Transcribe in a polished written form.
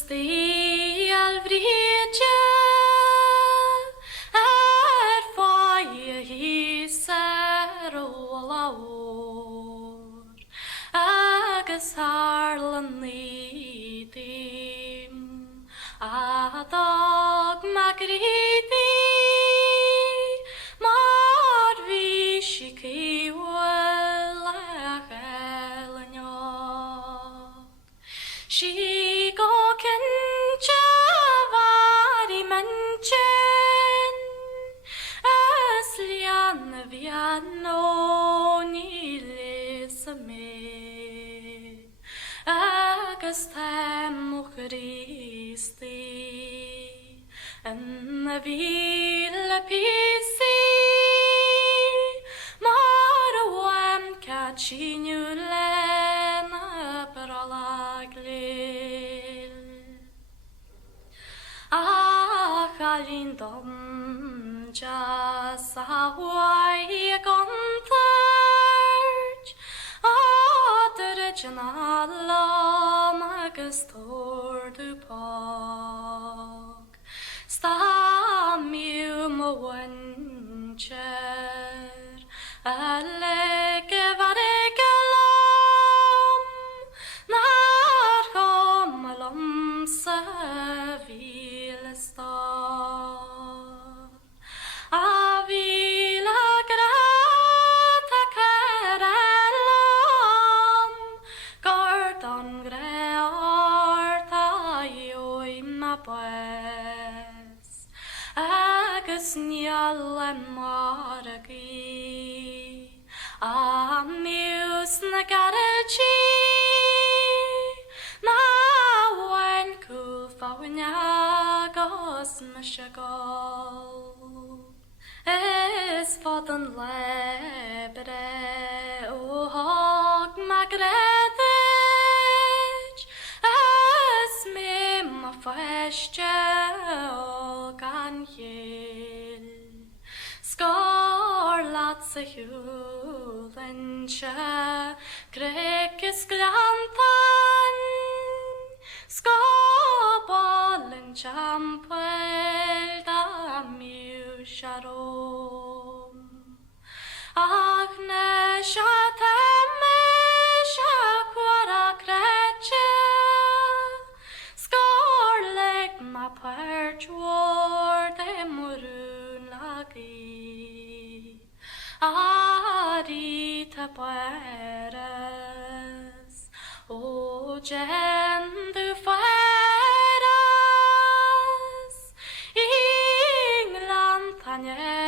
steg alvrije foie hiser olaor agus harlan nidim adag magridi mar vi shiki She go can javari manchen aslian viano nilisame agastam Christi an vila pisi marwam kachinulena paralaglil Achalindom jas Hawaii gontart Adregenalam agus tor du pog Stamium wencher Alege varegalam Nargom alom sa vilestar Avila grata karalam Gordon grearta ioi ma pues Agus nialem maragi Amius na garachi Na wen kufawnyagos mashagal Es fadan lebre o hog magredich Es me ma festje o gan hiel Skarlat se hulenche Grekes glantan Skabalen champel da miusharom Agne shatame shakwara kreche Skarleg ma perchwar de murun lagi Arita pueras O gen du fueras England tañe